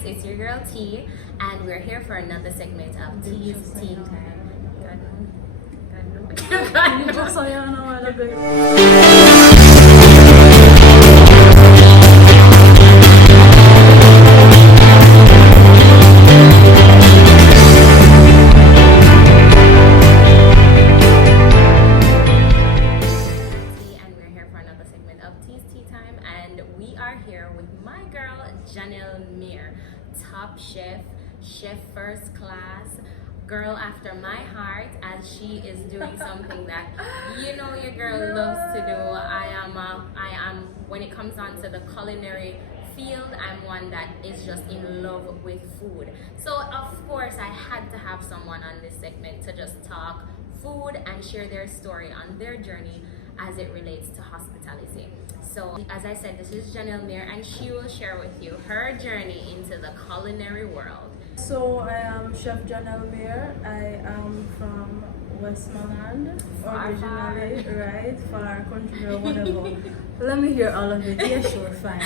guys, it's your girl T, and we're here for another segment of T's Tea Time. We are here with my girl Jhanelle Mair, top chef, chef first class, girl after my heart, as she is doing something that you know your girl loves to do. I am when it comes on to the culinary field, I'm one that is just in love with food. So of course I had to have someone on this segment to just talk food and share their story on their journey as it relates to hospitality. So as I said, this is Jhanelle Mair, and she will share with you her journey into the culinary world. So I am Chef Jhanelle Mair. I am from Westmoreland originally, right? Far country or whatever. Let me hear all of it. Yeah, sure, fine.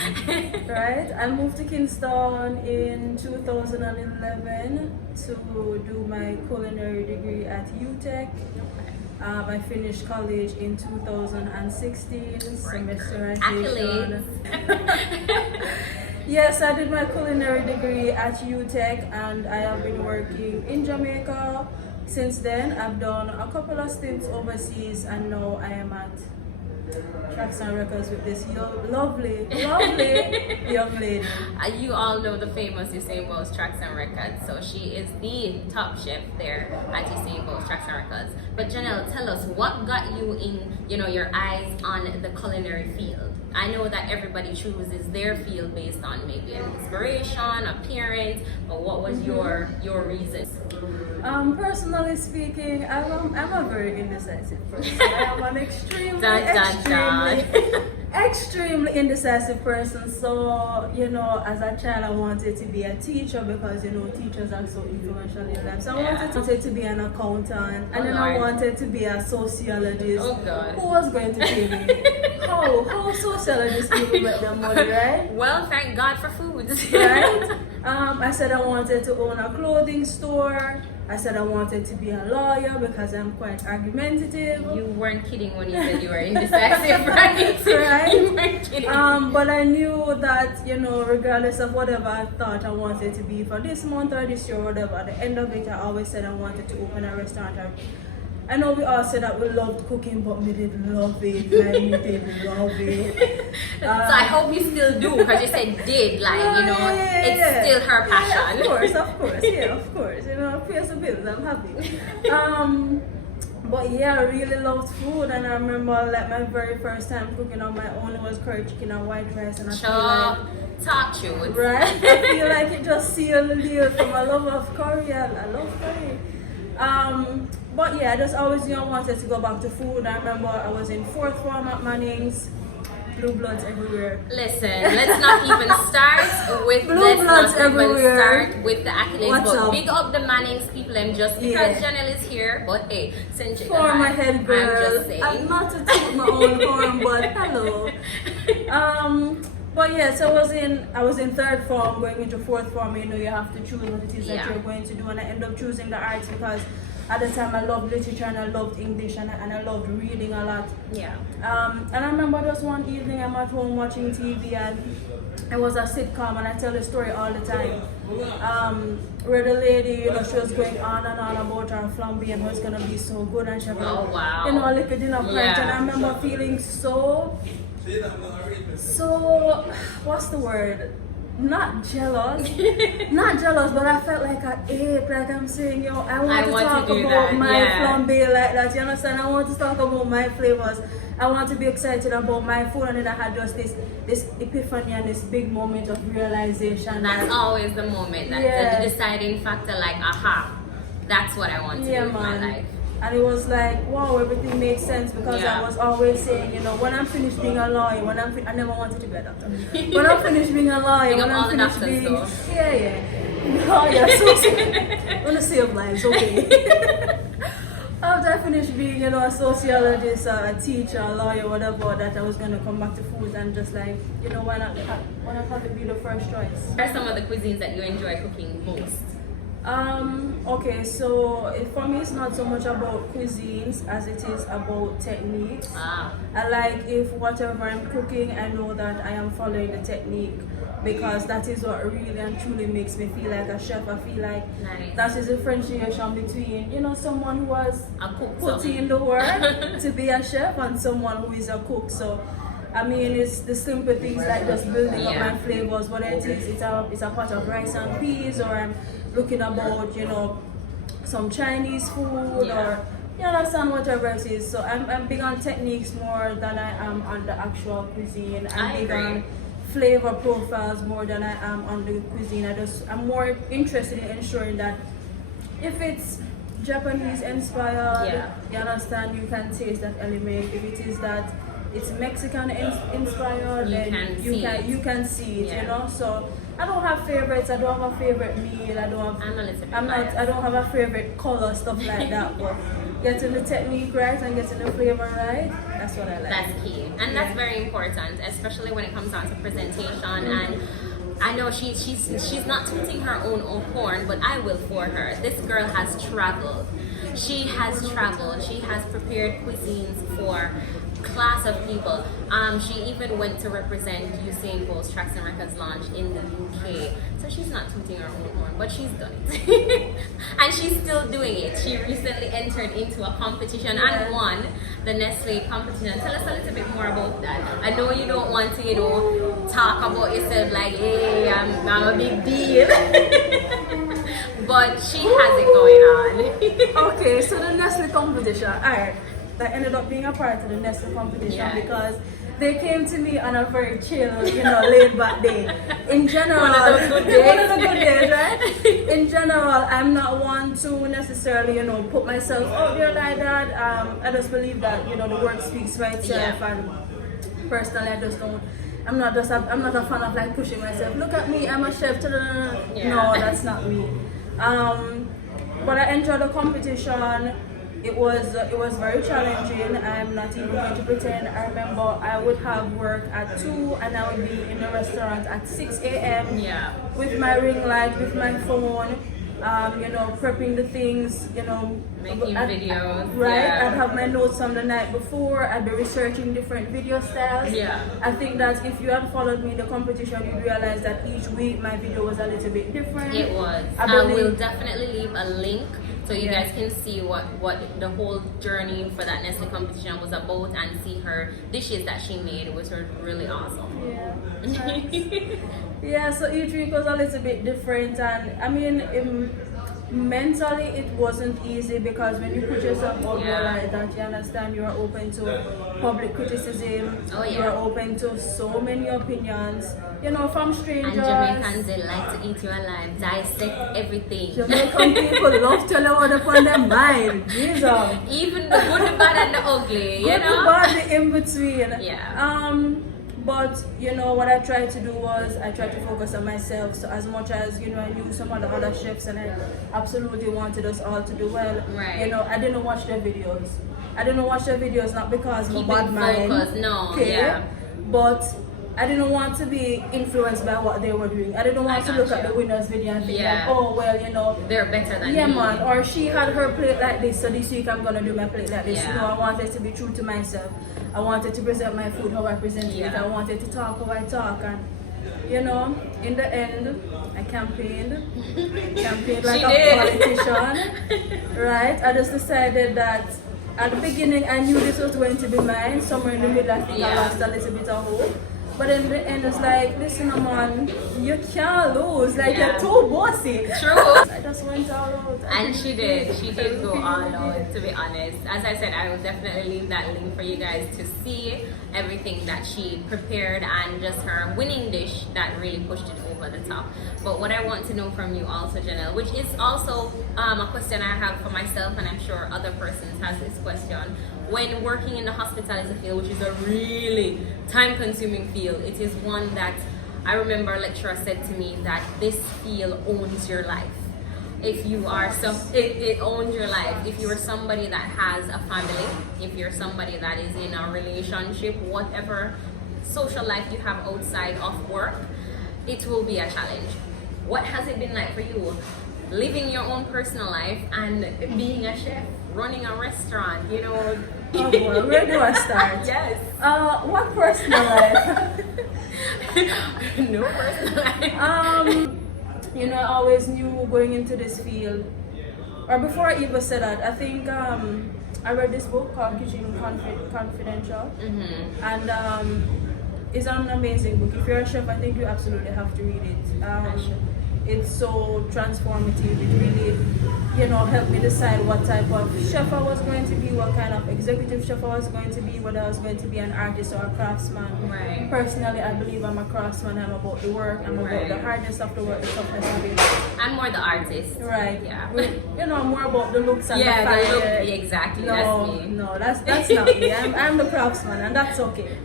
Right? I moved to Kingston in 2011 to do my culinary degree at UTech. I finished college in 2016, semesterization. Yes, I did my culinary degree at UTech, and I have been working in Jamaica since then. I've done a couple of stints overseas, and now I am at Tracks and Records with this lovely young lady. You all know the famous Usain Bolt's Tracks and Records, so she is the top chef there at Usain Bolt's Tracks and Records. But Jhanelle, tell us what got you in, your eyes on the culinary field. I know that everybody chooses their field based on maybe an inspiration, appearance, but what was your reason? Personally speaking, I'm a very indecisive person. I am an extremely indecisive person. So, as a child, I wanted to be a teacher because, teachers are so influential in life. So I wanted to be an accountant, and then I wanted to be a sociologist. Oh, God. Who was going to pay me? How sociologists people make their money, right? Well, thank God for food. Right? I said I wanted to own a clothing store. I said I wanted to be a lawyer because I'm quite argumentative. You weren't kidding when you said you were indecisive, right? Right? You weren't kidding. But I knew that, regardless of whatever I thought I wanted to be for this month or this year or whatever, at the end of it, I always said I wanted to open a restaurant. I know we all said that we loved cooking, but we didn't love it. Like, we didn't love it. So I hope you still do, because you said did, it's still her passion. Yeah, of course. Pays the bills, I'm happy. But yeah, I really loved food, and I remember my very first time cooking on my own, it was curry chicken and white rice, and I feel like talk to it. Right? I feel like it just sealed the deal for my love of curry. I love curry. But yeah, I just always wanted to go back to food. I remember I was in 4th form at Manning's. Blue bloods everywhere. Listen, let's not even start with the accolades. What's but up? Big up the Mannings people, and just because Jhanelle is here, but hey, send you for my head girl. I'm just saying. I'm not to toot my own horn, but hello. But yeah, so I was in 3rd form going into 4th form. You have to choose what it is that you're going to do, and I ended up choosing the arts because at the time I loved literature and I loved English and I loved reading a lot. Yeah. And I remember just one evening I'm at home watching TV, and it was a sitcom, and I tell the story all the time. Where the lady, she was going on and on about her flambe and was gonna be so good, and she had a little dinner party, and I remember feeling so what's the word? Not jealous, but I felt like I ate, like I'm saying, I want to talk about my flambe like that, you understand? I want to talk about my flavors. I want to be excited about my food, and then I had just this epiphany and this big moment of realization. That's always the moment, that's the deciding factor, like, aha, that's what I want to do with my life. And it was like, wow, everything makes sense, because I was always saying, when I'm finished being a lawyer, I never wanted to be a doctor. When I'm finished being a lawyer, when I'm finished being... No, yeah, so I'm gonna save lives, okay. after I finished being, a sociologist, a teacher, a lawyer, whatever, that I was gonna come back to food and just like, why not have it be the first choice? What are some of the cuisines that you enjoy cooking most? Okay, so for me it's not so much about cuisines as it is about techniques. I like if whatever I'm cooking, I know that I am following the technique, because that is what really and truly makes me feel like a chef. I feel like that is the differentiation between, someone who has put in the work to be a chef and someone who is a cook. So I mean, it's the simple things like just building up my flavors, whether it's a pot of rice and peas, or I'm looking about, some Chinese food, or you understand, whatever it is. So I'm big on techniques more than I am on the actual cuisine. I'm big on flavor profiles more than I am on the cuisine. I'm more interested in ensuring that if it's Japanese inspired, you understand, you can taste that element. If it is that it's Mexican inspired, then you can see it, So I don't have favorites. I don't have a favorite meal. I don't have a favorite color, stuff like that. But getting the technique right and getting the flavor right, that's what I like. That's key, and that's very important, especially when it comes down to presentation. And I know she's not tooting her own horn, but I will for her. This girl has traveled. She has prepared cuisines for class of people. She even went to represent Usain Bolt's Tracks and Records launch in the UK. So she's not tooting her own horn, but she's done it. And she's still doing it. She recently entered into a competition and won the Nestle competition. Tell us a little bit more about that. I know you don't want to, talk about yourself like, hey, I'm a big deal. But she has it going on. Okay, so the Nestle competition, alright. That ended up being a part of the Nestle competition because they came to me on a very chill, laid back day. In general, one of the good days, right? In general, I'm not one to necessarily, put myself out there like that. I just believe that, the work speaks for itself, and personally, I'm not a fan of like pushing myself. Look at me, I'm a chef. No, that's not me. But I enjoyed the competition. It was very challenging. I'm not even going to pretend. I remember I would have work at 2 and I would be in the restaurant at 6 a.m. With my ring light, with my phone, prepping the things, making videos. Right, I'd have my notes from the night before. I'd be researching different video styles. I think that if you had followed me the competition, you'd realize that each week my video was a little bit different. It was. I will definitely leave a link so you guys can see what the whole journey for that Nestle competition was about and see her dishes that she made, which were really awesome. So each week was a little bit different, and I mean, mentally it wasn't easy, because when you put yourself out there like that, you understand, you are open to public criticism. You are open to so many opinions, from strangers. And Jamaicans, they like to eat you alive, dissect everything. Jamaican people love to tell what upon their mind. Jesus. Even the good, the bad, and the ugly, the bad, the in between. But what I tried to do was I tried to focus on myself. So as much as I knew some of the other chefs and I absolutely wanted us all to do well. I didn't watch their videos. Not because I'm a bad mind. But I didn't want to be influenced by what they were doing. I didn't want to look at the winner's video and think like, oh well, they're better than me. Yeah, man. Or she had her plate like this, so this week I'm gonna do my plate like this. I wanted to be true to myself. I wanted to present my food how I present it. I wanted to talk how I talk, and in the end, I campaigned like a politician, right? I just decided that at the beginning I knew this was going to be mine. Somewhere in the middle, I think I lost a little bit of hope. But in the end, it's like, listen, man, you can't lose. Like, you're too bossy. True. I just went all out. And she did. She did go all out, to be honest. As I said, I will definitely leave that link for you guys to see everything that she prepared and just her winning dish that really pushed it over the top. But what I want to know from you also, Jhanelle, which is also a question I have for myself, and I'm sure other persons has this question. When working in the hospitality field, which is a really time-consuming field, it is one that I remember a lecturer said to me that this field owns your life. If you are it owns your life. If you're somebody that has a family, if you're somebody that is in a relationship, whatever social life you have outside of work, it will be a challenge. What has it been like for you? Living your own personal life and being a chef, running a restaurant, you know. Oh boy, where do I start? Yes. What personal life? No personal life. You know, I always knew going into this field, or before I even said that, I think I read this book called Kitchen Confidential, and it's an amazing book. If you're a chef, I think you absolutely have to read it. It's so transformative. It really, you know, helped me decide what type of chef I was going to be, what kind of executive chef I was going to be, whether I was going to be an artist or a craftsman. Right. Personally, I believe I'm a craftsman. I'm about the work. I'm about the hardness of the work, the toughness of it. I'm more the artist. Right. Yeah. You know, more about the looks and the fire. Look, exactly. No, that's me. no, that's not me. I'm the craftsman, and that's okay.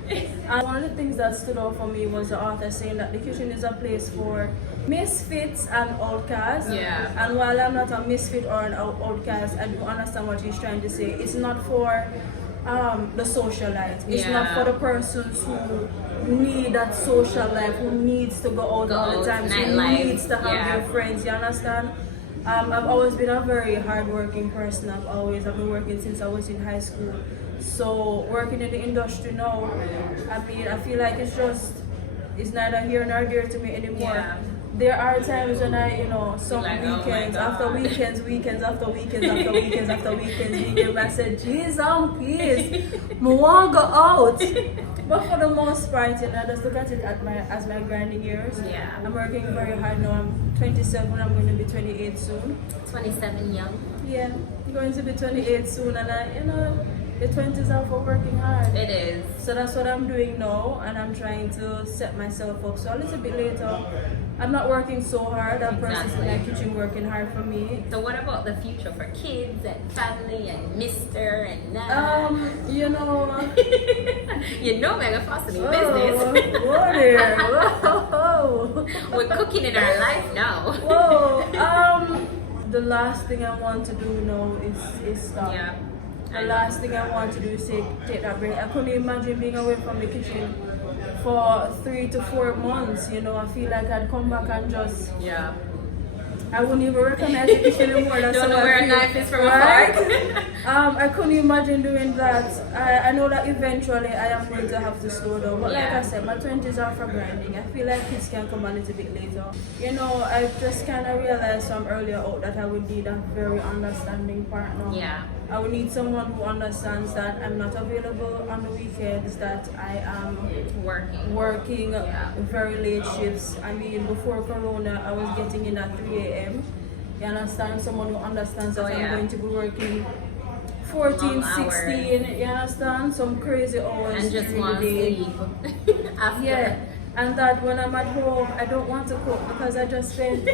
One of the things that stood out for me was the author saying that the kitchen is a place for misfits and outcasts. Yeah. And while I'm not a misfit or an outcast, I do understand what he's trying to say. It's not for the socialite. It's not for the persons who need that social life, who needs to go out all the time, who needs to have their friends. You understand? I've always been a very hardworking person. I've been working since I was in high school. So working in the industry now, I mean, I feel like it's neither here nor there to me anymore. Yeah. There are times when I, you know, some like, weekends, oh after weekends, I said, geez, I'm pissed. I want to go out. But for the most part, you know, I just look at it as my grinding years. Yeah. I'm working very hard now. I'm 27, I'm going to be 28 soon. 27 young. Yeah, I'm going to be 28 soon, and you know, the 20s are for working hard. It is. So that's what I'm doing now, and I'm trying to set myself up. So a little bit later, I'm not working so hard. I'm persisting in my kitchen, working hard for me. So what about the future for kids and family and Mr. and you know. You know, mega fast in business. Whoa there. Whoa. We're cooking in our life now. Whoa. The last thing I want to do now is stop. Yeah. The last thing I want to do is take that break. I couldn't imagine being away from the kitchen for 3 to 4 months. You know, I feel like I'd come back and just I wouldn't even recognize the kitchen anymore. That's don't know how where I a feel. knife is from a fork. I couldn't imagine doing that. I know that eventually I am going to have to slow down. But like I said, my 20s are for grinding. I feel like kids can come a little bit later. You know, I just kind of realized from earlier out that I would need a very understanding partner. Yeah. I would need someone who understands that I'm not available on the weekends, that I am working very late shifts. I mean, before Corona, I was getting in at 3 a.m. You understand? Someone who understands that I'm going to be working 14, 16, you understand? Some crazy hours and just during want the day. sleep after. Yeah. And that when I'm at home, I don't want to cook because I just spend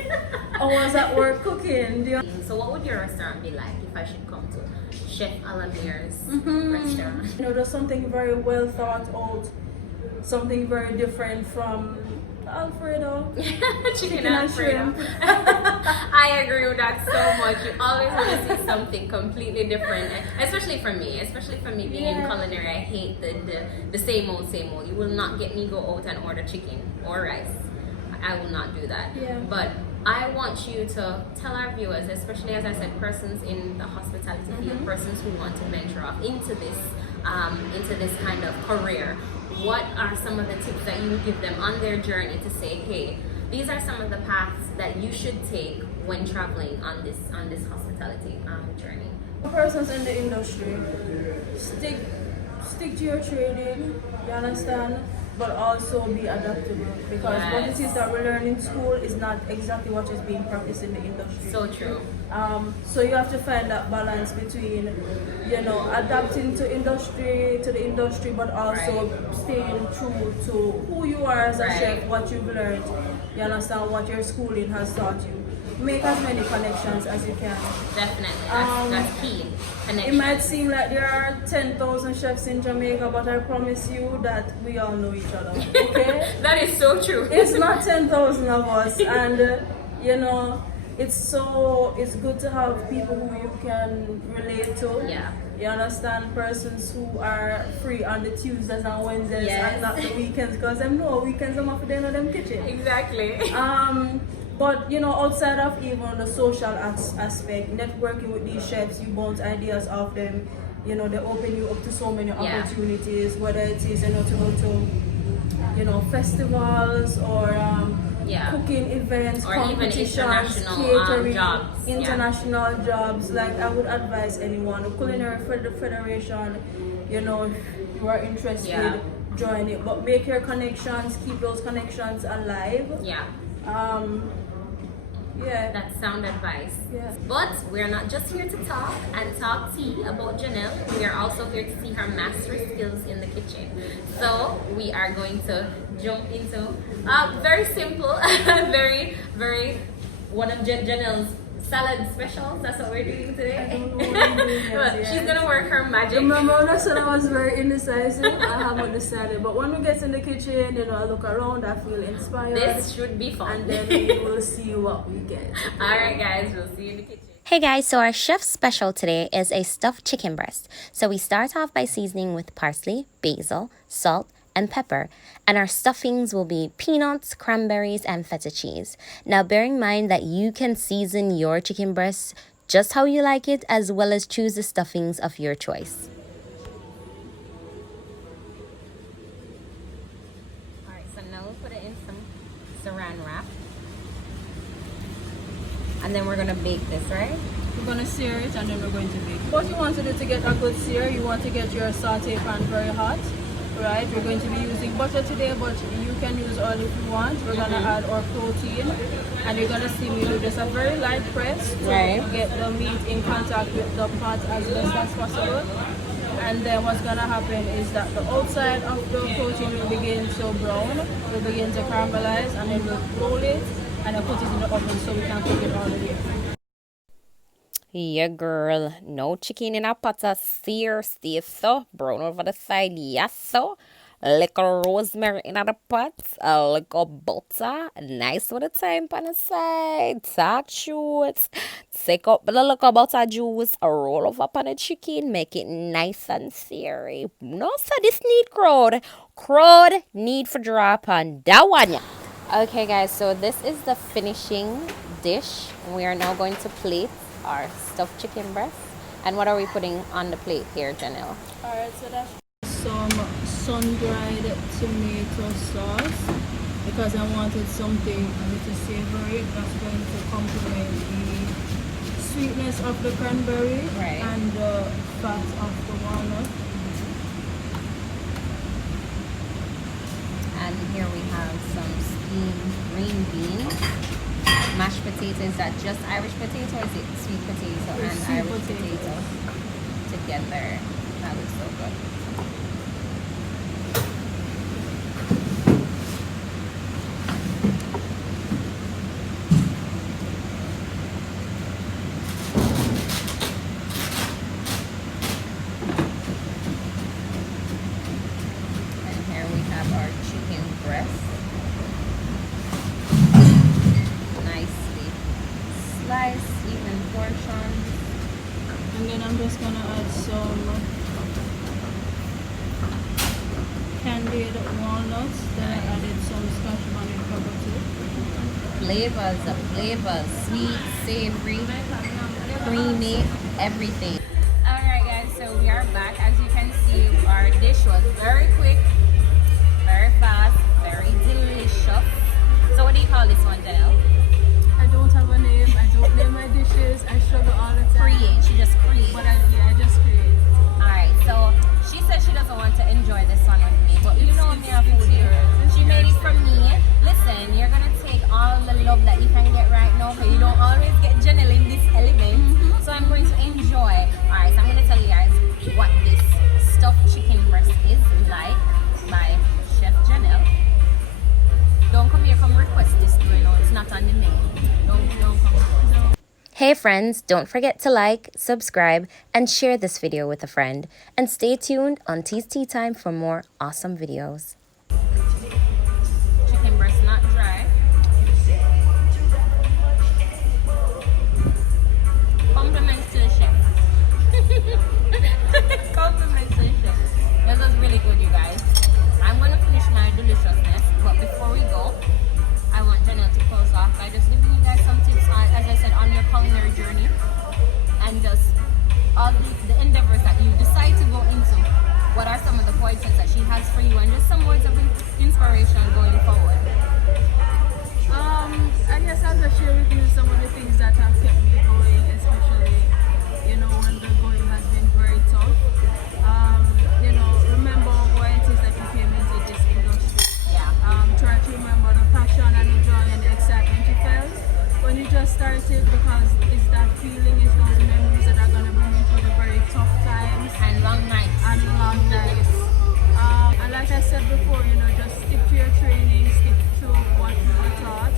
hours at work cooking. So what would your restaurant be like if I should come to Chef Jhanelle Mair's restaurant? You know, there's something very well thought out, something very different from Alfredo. Chicken Alfredo. I agree with that so much. You always want to see something completely different, especially for me being in culinary. I hate the same old. You will not get me go out and order chicken or rice. I will not do that. But I want you to tell our viewers, especially as I said, persons in the hospitality field, persons who want to venture off into this kind of career. What are some of the tips that you would give them on their journey to say, hey, these are some of the paths that you should take when traveling on this hospitality journey? Persons in the industry, stick to your training, you understand? But also be adaptable, because what it is that we learn in school is not exactly what is being practiced in the industry. So true. So you have to find that balance between, you know, adapting to the industry, but also staying true to who you are as a chef, what you've learned. You understand what your schooling has taught you. Make as many connections as you can. Definitely, that's key. It might seem like there are 10,000 chefs in Jamaica, but I promise you that we all know each other. Okay? That is so true. It's not 10,000 of us, and you know, it's good to have people who you can relate to. Yeah. You understand, persons who are free on the Tuesdays and Wednesdays and not the weekends, because them know weekends I'm off for dinner them kitchen. Exactly. But you know, outside of even the social aspect, networking with these chefs, you bounce ideas off them. You know, they open you up to so many opportunities, whether it is, you know, to go to, you know, festivals or cooking events, or even competitions, international catering, jobs. international jobs. Like, I would advise anyone, the Culinary Federation, you know, if you are interested, join it. But make your connections, keep those connections alive. Yeah. That's sound advice. Yeah. But we're not just here to talk and talk tea about Jhanelle. We are also here to see her master skills in the kitchen. So we are going to jump into very simple, very, very one of Jhanelle's salad specials. That's what we're doing today. I don't know what I'm doing yet. She's gonna work her magic. Remember when I said I was very indecisive? I haven't decided. But when we get in the kitchen, you know, I look around, I feel inspired. This should be fun. And then we will see what we get. Alright guys, we'll see you in the kitchen. Hey guys, so our chef special today is a stuffed chicken breast. So we start off by seasoning with parsley, basil, salt, and pepper, and our stuffings will be peanuts, cranberries, and feta cheese. Now bear in mind that you can season your chicken breasts just how you like it, as well as choose the stuffings of your choice. Alright, so now we'll put it in some saran wrap. And then we're gonna bake this, right? We're going to sear it and then we're going to bake. What you want to do to get a good sear, you want to get your saute pan very hot. Right, we're going to be using butter today, but you can use oil if you want. We're gonna add our protein, and you're gonna see me do just a very light press to get the meat in contact with the pot as best as possible. And then what's gonna happen is that the outside of the protein will begin to brown, will begin to caramelize, and then we'll roll it and then put it in the oven so we can cook it all the way. Yeah, girl. No chicken in a pot of sear, stay so. Brown over the side, yes, so. Little rosemary in the pot, a little butter, nice with the thyme on the side. Talk shoots. Take up the little butter juice, roll over on the chicken, make it nice and seary. No, so this need crowd. Crowd need for drop on that one, yeah. Okay, guys, so this is the finishing dish. We are now going to plate our stuffed chicken breast. And what are we putting on the plate here, Jhanelle? Alright, so that's some sun-dried tomato sauce, because I wanted something a little savory that's going to complement the sweetness of the cranberry and the fat of the walnut. And here we have some steamed green beans. Mashed potatoes. Is that just Irish potato, or is it sweet potato and sweet Irish potato together? That looks so good. And here we have our chicken breast. Slice, even portion. And then I'm just gonna add some candied walnuts. Then I added some scotch bonnet pepper too. Flavors, sweet, savory, creamy, everything. Alright guys, so we are back. As you can see, our dish was very quick, very fast, very delicious. So what do you call this one, Jhanelle? I don't have a name. I don't name my dishes. I struggle all the time. Create. She just creates. But I just create. Alright, so she said she doesn't want to enjoy this one with me, but you know me, a foodie. She made it for me. Listen, you're gonna take all the love that you can get right now, because you don't always get Jhanelle in this element. So I'm going to enjoy. Alright, so I'm gonna tell you guys what this stuffed chicken breast is like by Chef Jhanelle. Don't come here, come request this, you know, it's not on the name. Don't come request. Hey friends, don't forget to like, subscribe, and share this video with a friend. And stay tuned on Tea's Tea Time for more awesome videos. Chicken breast not dry. journey and just all the endeavors that you decide to go into. What are some of the pointers that she has for you and just some words of inspiration going forward? I guess I'll just share with you some of the things that have kept me going, especially, you know, when the going has been very tough. You know, remember why it is that you came into this industry. Yeah. Try to remember the passion and the joy and the excitement you felt when you just started, because it's that feeling, it's those memories that are going to bring you through the very tough times. And long nights. And long nights. And like I said before, you know, just stick to your training, stick to what you were taught.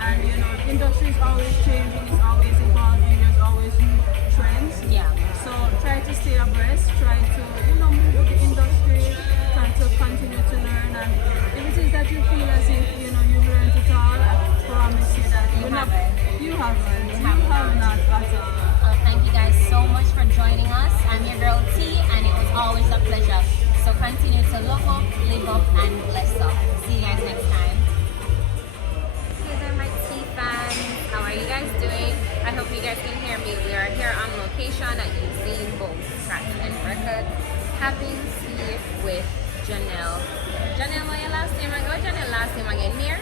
And you know, the industry is always changing, it's always evolving, there's always new trends. Yeah. So try to stay abreast, try to, you know, move with the industry, try to continue to learn. And if it is that you feel as if, you know, you've learned it all, I promise you that you have not at all. Thank you guys so much for joining us. I'm your girl T, and it was always a pleasure. So continue to look up, live up, and bless up. See you guys next time. Hey there, my T fans. How are you guys doing? I hope you guys can hear me. We are here on location at Usine Boats Tracks and Records, having tea with Jhanelle. Jhanelle, what your last name? What Jhanelle last name again? Mair?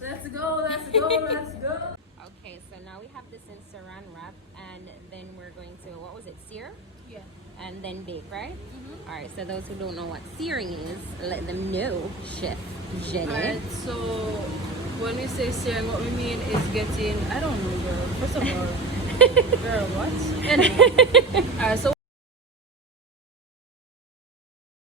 Let's go, let's go, let's go. Okay, so now we have this in saran wrap, and then we're going to, what was it, sear? Yeah. And then bake, right? All right, so those who don't know what searing is, let them know, Chef Jhanelle. Alright, so when we say searing, what we mean is getting, I don't know, girl. First of all, girl, what? Anyway. Alright, so